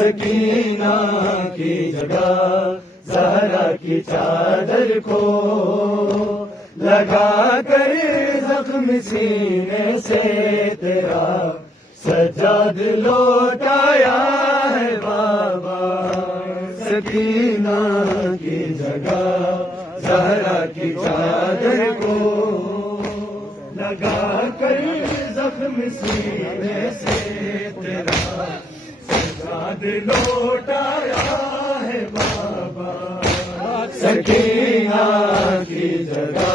سکینہ کی جگہ زہرا کی چادر کو لگا کر زخم سینے سے تیرا سجاد لوٹایا ہے بابا. سکینہ کی جگہ زہرا کی چادر کو لگا کر زخم سینے سے تیرا سجاد لوٹایا ہے بابا. سکینہ کی جگہ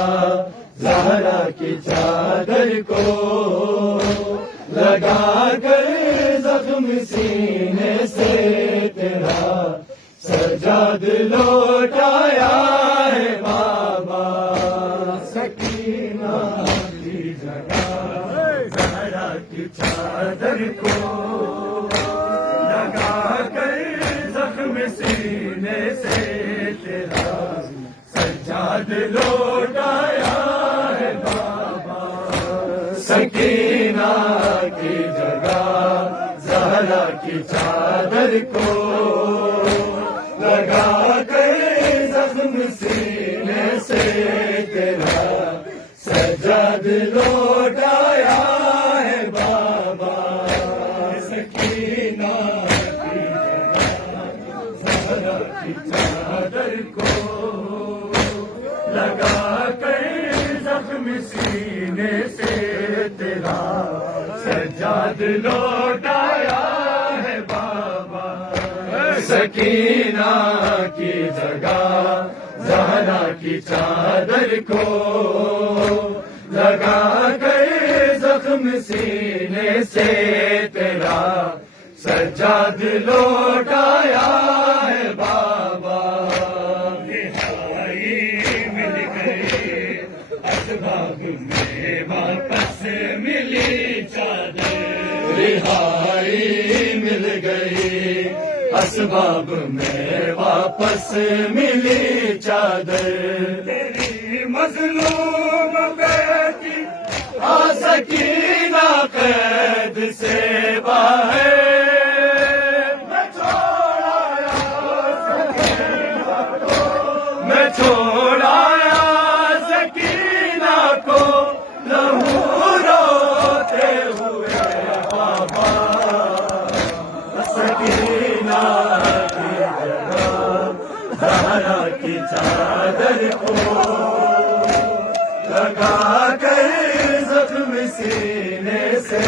زہرا کی چادر کو لگا کر زخم سینے سے تیرا سجاد لوٹایا ہے بابا. سکینہ کی جگہ زہرا کی چادر کو لگا کر زخم سینے سے تیرا سجاد لوٹایا ہے بابا. سکینہ کی جگہ زہرا کی چادر کو لگا کر زخم سینے سے تیرا سجاد لوٹایا ہے بابا. سکینہ کی جگہ زہرا کی چادر کو لگا کر زخم سینے سے تیرا سجاد لوٹایا ہے بابا. سکینہ کی جگہ زہرا کی چادر کو لگا کر زخم سینے سے تیرا سجاد لوٹایا ہے بابا. رہائی مل گئی اسباب میں واپس ملی چادر. رہائی مل گئی اسباب میں واپس ملی چادر. تیری مظلوم بیٹی سکینہ قید سے باہر میں چھوڑایا سکینہ کو لہو روتے ہوئے بابا. سکینہ کی جگہ زہرا کی چادر کو لگا کر زخم سینے سے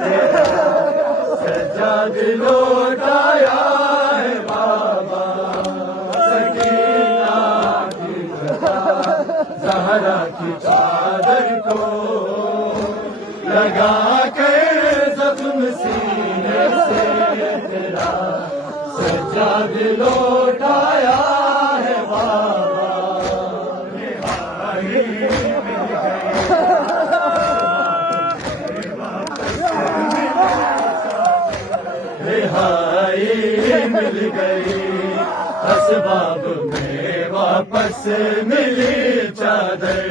تیرا سجاد لوٹایا ہے بابا. سکینہ کی جگہ زہرا کی چادر کو لگا کر زخم سینے سے تیرا سجاد لوٹایا ہے بابا. رہائی مل گئی اسباب میں واپس ملی چادر.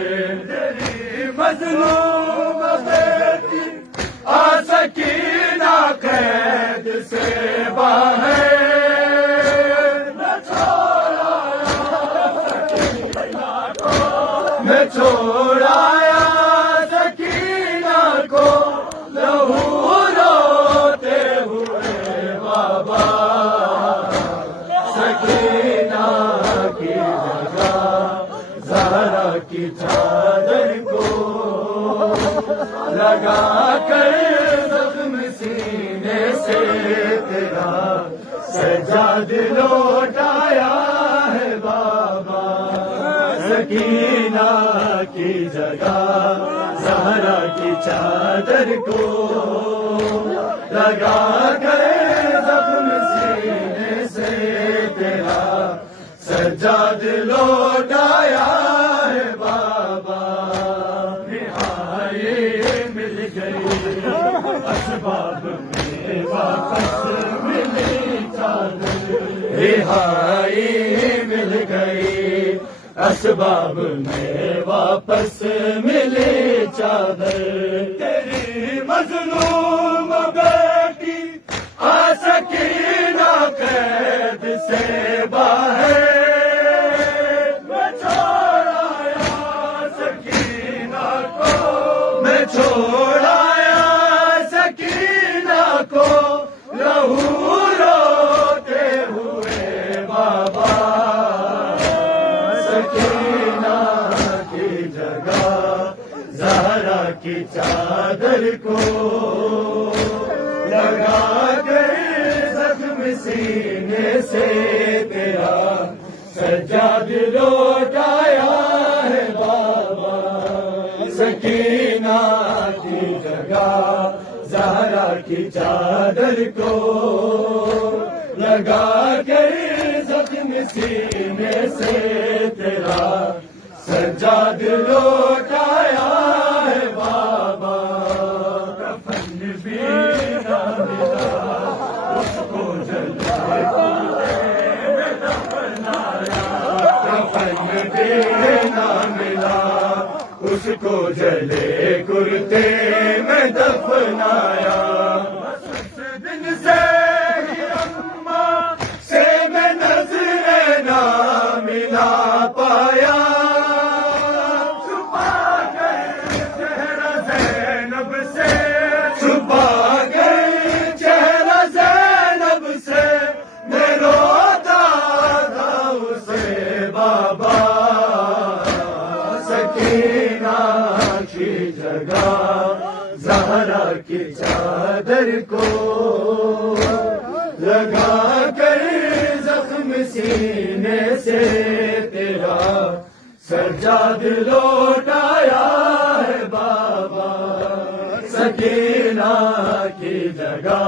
تیری مظلوم بیٹی سکینہ قید سے باہر میں چھوڑایا سکینہ کو لہو روتے ہوئے بابا. سکینہ کی جگہ زہرا کی چادر کو لگا کر زخم سینے سے تیرا سجاد لوٹایا ہے بابا. سکینہ کی جگہ زہرا کی چادر کو لگا کر زخم سینے سے تیرا سجاد لوٹایا ہے بابا. رہائی مل گئی اسباب میں واپس ملی چادر. رہائی مل گئی اسباب میں واپس ملی چادر. تیری مظلوم بیٹی سکینہ سے باہر میں چھوڑ آیا سکینہ کو، میں چھوڑ آیا سکینہ کو، لہو روتے ہوئے بابا، سکینہ کی جگہ زہرا کی چادر کو لگا کر زخم سینے سے تیرا سجاد لوٹایا ہے بابا، سکینہ کی جگہ زہرا کی چادر کو لگا کر زخم سینے سے تیرا سجاد لوٹایا ہے بابا، کفن بھی نہ ملا اس کو جلے میں دفنایا، کفن بھی نہ ملا اس کو جلے کرتے میں دفنایا، اس دن سے ہی اماں سے میں نظر نہ ملا پایا، چھپا کر چہرہ زینب سے، چھپا کر چہرہ زینب سے میں روتا تھا اسے بابا، سکینہ کی جگہ زہرا کی چادر کو لگا کر زخم سینے سے تیرا سجاد لوٹایا ہے بابا، سکینہ کی جگہ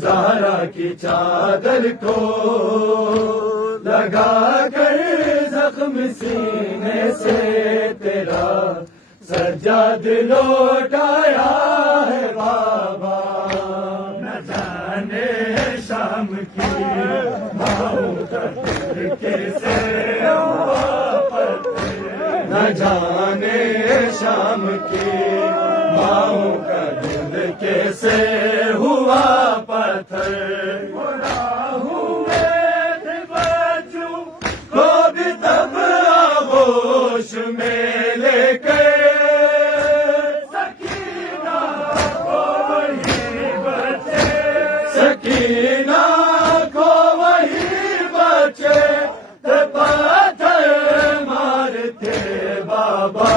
زہرا کی چادر کو لگا کر زخم سینے سے تیرا سجاد لوٹایا ہے بابا، نہ جانے شام کی ماؤں کا دل کیسے ہوا پتھر، نہ جانے شام کی ماؤں کا دل کیسے ہوا پتھر، راہوں میں تھے بچوں کو بھی تب آغوش میں لے کر، سکینہ کو وہی بچے، سکینہ کو وہی بچے پتھر مارتے بابا،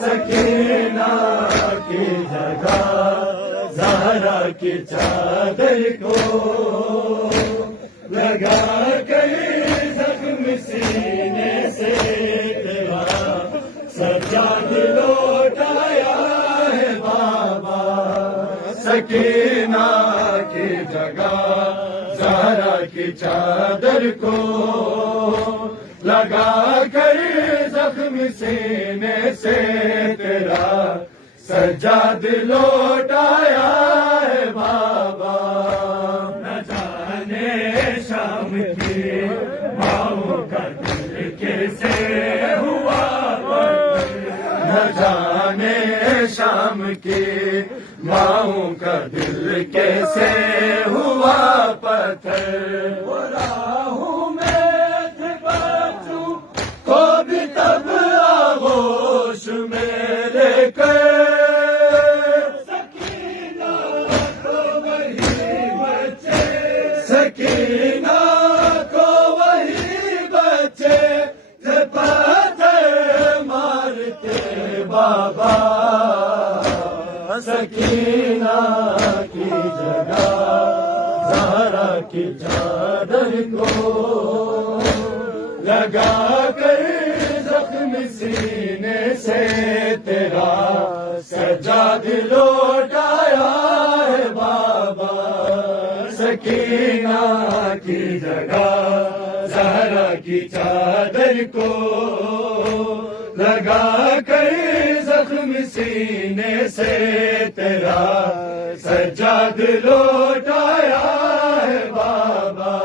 سکینہ کی جگہ زہرا کی چادر کو لگا کر زخم سینے سے تیرا سجاد لوٹایا ہے بابا، سکینہ کی جگہ زہرا کی چادر کو لگا کر زخم سینے سے تیرا سجاد لوٹایا ہے بابا، نہ جانے شام کی ماؤں کا دل کیسے ہوا پتھر، نہ جانے شام کی ماؤں کا دل کیسے ہوا پتھر، راہوں میں تھے بچوں کو بھی تب آغوش میں لے کر، سکینہ کو وہی بچے، سکینہ کو وہی بچے پتھر مارتے بابا، سکینہ کی جگہ زہرا کی چادر کو لگا کر زخم سینے سے تیرا سجاد لوٹایا ہے بابا، سکینہ کی جگہ زہرا کی چادر کو لگا کر زخم سینے سے تیرا سجاد لوٹایا ہے بابا،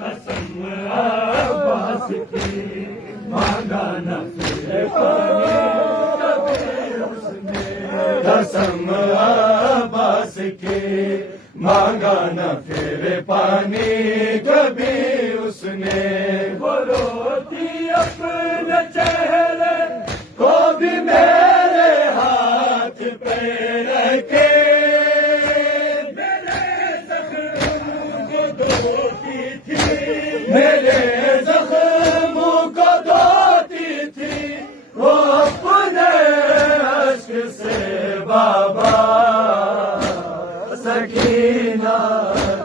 قسم عباس کی مانگا نہ پھر پانی کبھی اس نے، قسم عباس کی مانگا نہ پھر پانی کبھی اس نے، وہ روتی اپنے چہرے کو بھی میرے ہاتھ پہ رکھے، میرے زخموں کو دھوتی تھی، میرے زخموں کو دھوتی تھی وہ اپنے اشک سے بابا، سکینہ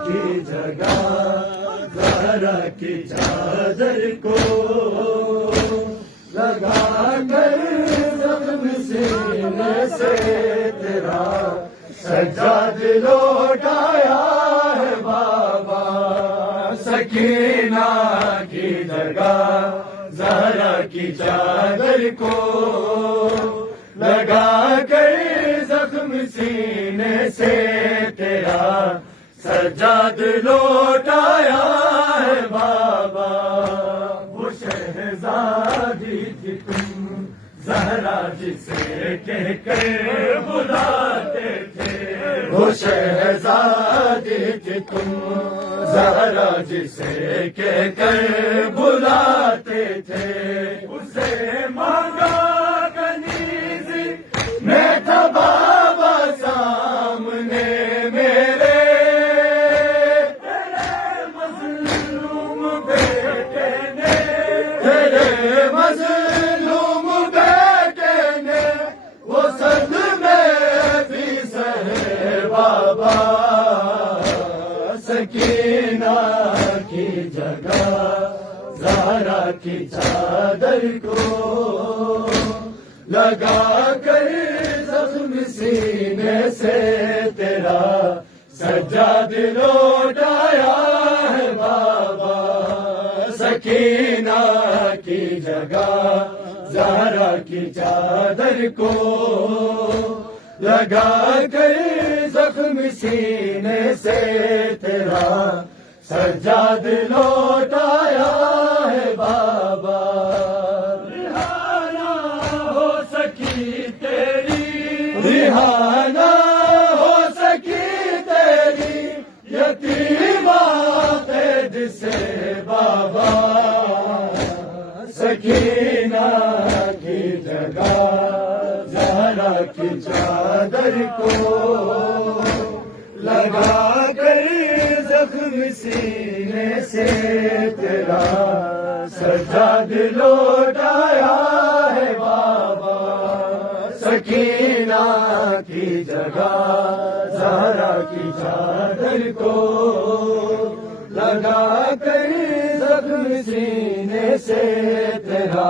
کی جگہ زہرا کی چادر کو لگا کر زخم سینے سے تیرا سجاد لوٹایا ہے بابا، سکینہ کی جگہ زہرا کی چادر کو لگا کر زخم سینے سے تیرا سجاد لوٹایا ہے بابا، وہ شہزادی تھی تم زہرا جسے کہہ کر بلاتے تھے، وہ شہزادی تھی تم زہرا جسے کہہ کر بلاتے تھے، اسے مانگا کنیز میں تھا بابا سامنے میرے، تیرے مظلوم بیٹے نے، تیرے مظلوم بیٹے نے وہ صدمے بھی سہے بابا، سکینہ کی جگہ زہرا کی چادر کو لگا کر زخم سینے سے تیرا سجاد لوٹایا ہے بابا، سکینہ کی جگہ زہرا کی چادر کو لگا کر زخم سینے سے تیرا سجاد لوٹایا ہے بابا، رہانا ہو سکی تیری، رہانا ہو سکی تیری یتیمہ قید سے بابا، سکینہ کی جگہ زہرا کی چادر کو لگا کر زخم سینے سے تیرا سجاد لوٹایا ہے بابا، سکینہ کی جگہ زہرا کی چادر کو لگا کر زخم سینے سے تیرا